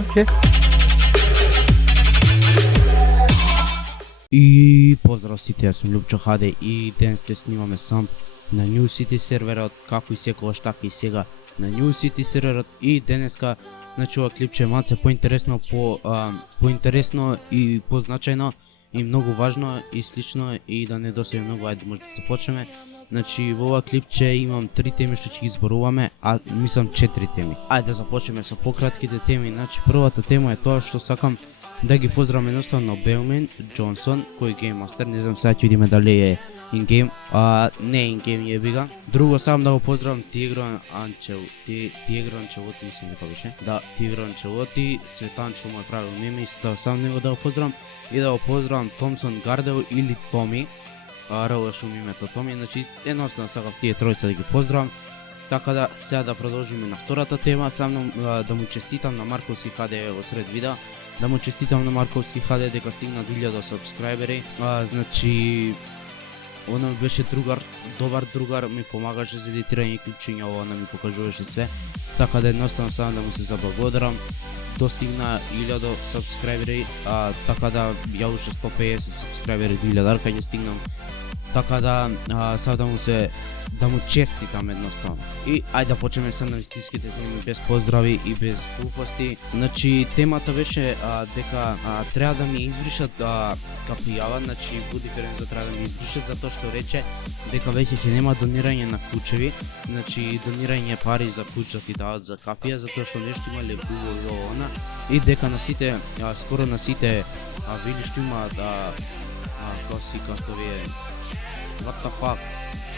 Окей. И поздрав сите, јас сум Лјупчо Хаде и денес ќе снимаме сам на New City серверот, како и секогаш така и сега на New City серверот. И денеска, значи ова клипче е малце поинтересно, поинтересно и позначајно и многу важно и слично, и да не досега многу, ајде може да започнеме. Значи во ова клипче имам 3 теми што ќе ги зборуваме, а мислам 4 теми. Ајде да започнеме со пократките теми. Значи првата тема е тоа што сакам да ги поздравам едноставно Белмин Джонсон, кој е гейммастер. Не знам сега ќе видиме дали е ингейм, не е ингейм, јебига. Друго сакам да го поздравам Тигран Анчелоти, мислам дека беше. Да, Тигран Анчелоти, Цветанчо му е правил меме, исто така сам него да го поздравам. И да го поздравам Томсон Гардел или Томи, релешум името Томи. Значи едноставно сакав тие тројца да ги поздравам. Така да сега да продолжиме на втората тема. Сам да му честитам на Марковски ХД во сред видео. Да му честитам на Марковски ХД дека стигна 1000 сабскрајбери. Значи она беше другар, добар другар, ми помагаше за едитирање клипчиња, она ми покажуваше све. Така да едноставно сам да му се заблагодарам. Достигна 1000 сабскрајбери, така да ја уште 150 сабскрајбери до 1000 кај ќе стигнам. Така да сад да му честитам едноставно. И ајде да почнеме се на вистинските теми без поздрави и без глупости. Значи темата беше дека треба да ми избришат капијава, значи Вуди Ферензо треба да ми избришат затоа што рече дека веќе ќе нема донирање на кучеви, значи донирање пари за куч да ти дават за капија, затоа што нешто има лебуво и она, и дека на сите скоро на сите вели што имаат коси како вие what the fuck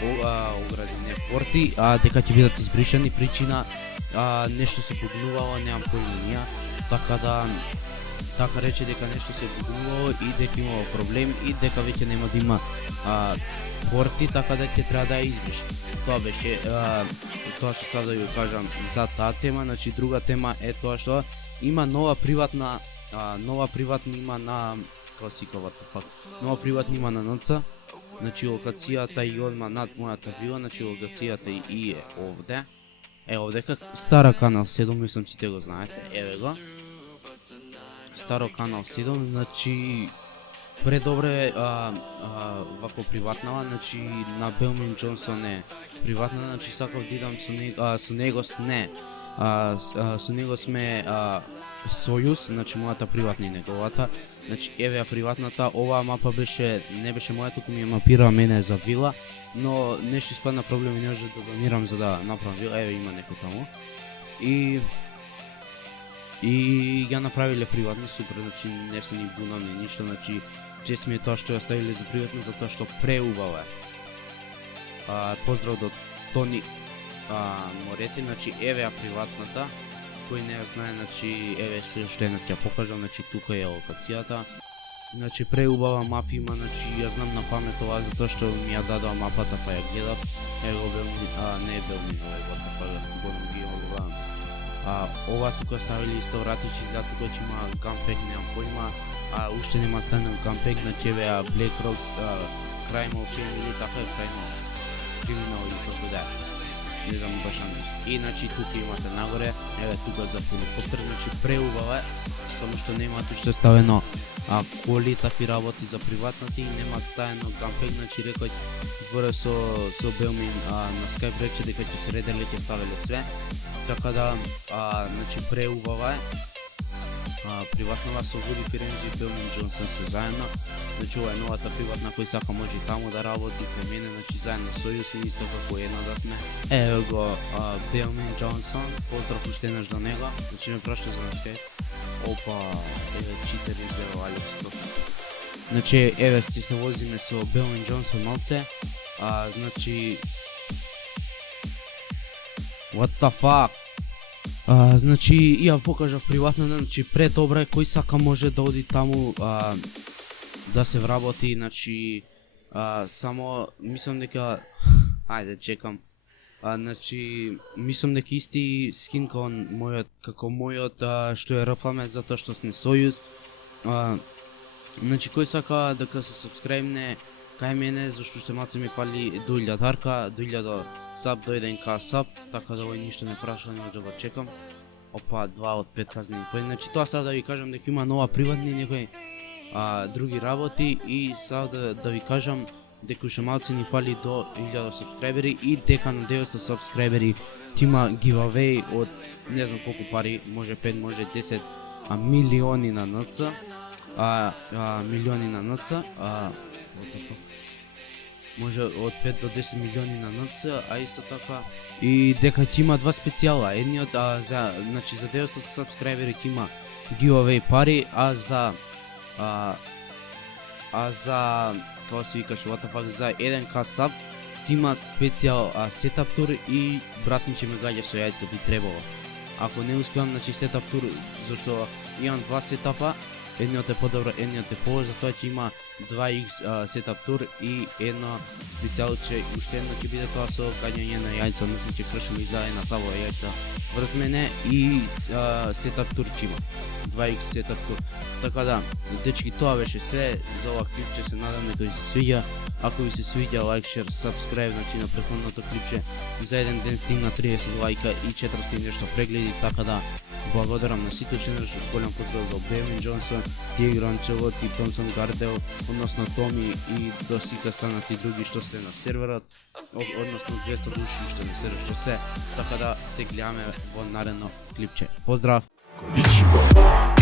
оградени порти, дека ќе бидат избришани. Причина нешто се богнувало, немам поимија, така рече дека нешто се богнувало и дека имало проблем и дека веќе нема да има порти, така да ќе треба да ја избрише. Тоа беше тоа што сега да ја кажам за таа тема. Значи друга тема е тоа што има нова приватна има на what the fuck, нова приватна има на НЦ. Значи локацијата и одма над мојата вила, значи локацијата и е овде. Овде како стара канал 7, мислам сите го знаете, еве го. Старо канал 7, значи предобре вако приватнава, значи на Белмин Джонсон е приватна, значи сакав да идам со него сме сојуз, значи мојата приватна и неговата. Значи еве ја приватната, оваа мапа не беше моја, туку ми ја мапира мене за вила, но нешто испадна проблем и не може да донирам за да направам вила. Еве има некој таму. И ја направиле приватна, супер, значи не се ни бунам ни ништо, значи чест ми е тоа што ја ставиле за приватна, затоа што преубава е. Поздрав до Тони Морети, значи еве ја приватната. Кој не ја знае, значи еве се што една ќе покажам, значи тука е локацијата. Значи преубава мапи има, значи ја знам на памет ова затоа што ми ја дадоа мапата па ја гледав. Ево Белмин, не е Белмин, ова е го ги оливам. Ова тука ставили исто вратичи, изгледа тука ќе има ганпек, немам поима, уште нема станен ганпек, значи еве Black Rocks Crime или така е Criminal или како да е. Не знам баш англиски. И значи тука имате нагоре, еве тука за хеликоптер, значи преубава е, само што немаат уште ставено коли, такви работи за приватната и немаат ставено ганпек, значи рекој зборев со Белмин на Skype, рече дека ќе сределе, ќе ставеле све. Така да значи преубава е. Приватнава со Вуди Ферензо и Белмин Джонсон се заедно. Значи ова е новата приватна кој сака може и таму да работи кај мене, значи заедно сојуз, ми исто како една да сме. Еве го Белмин Джонсон, поздрав уште еднаш до него, значи ме прашта за Skype. Опа, еве читер изгледа Алекс Про. Значи еве сте се возиме со Белмин Джонсон овце, значи what the fuck. Значи ја покажав приватно, значи предобра е, кој сака може да оди таму да се вработи, значи само мислам дека ајде чекам. Значи мислам дека исти скин како мојот што е РПМ затоа што сме сојуз. Значи кој сака дека се сабскрајбне кај мене, зашто уште малце ми фали до 1000 саб, до 1k саб, така да овој ништо не праша, не може да го чекам. опа 2 од 5 казнени поени. Значи тоа сад да ви кажам дека има нова приватни некои други работи и сад да ви кажам дека уште малце ни фали до 1000 сабскрайбери и дека на 900 сабскрайбери има giveaway од не знам колку пари, може 5, може 10 милиони на НЦ. Милиони на НЦ. What the fuck? Може од 5 до 10 милиони на НЦ, а исто така и дека ќе има два специјала. Едниот за значи за 900 сабскрайбери ќе има giveaway пари, а за како се викаш what the fuck, за 1k саб ќе има специјал сетап тур и брат ми ќе ме гаѓа со јајца би требало. Ако не успеам, значи сетап тур, зашто имам два сетапа, едниот е подобро, едниот е полош, затоа ќе има 2x сетап тур и едно специјалче, уште едно ќе биде тоа со гаѓање на јајца, односно ќе кршиме изгледа на табла јајца врз мене и сетап тур ќе има 2x сетап тур. Така да, дечки, тоа беше се за ова клипче, се надам дека ви се свиѓа. Ако ви се свиѓа, лайк, шер, сабскрайб, значи на претходното клипче за еден ден стигна 30 лајка и 400 и нешто прегледи, така да благодарам на сите уште еднаш, голем поздрав до Бемин Џонсон, Тигран Чевоти, Томсон Гардел, односно Томи и до сите останати други што се на серверот, односно 200 души што на серверот што се, така да се гледаме во наредно клипче. Поздрав! Konnichiwa.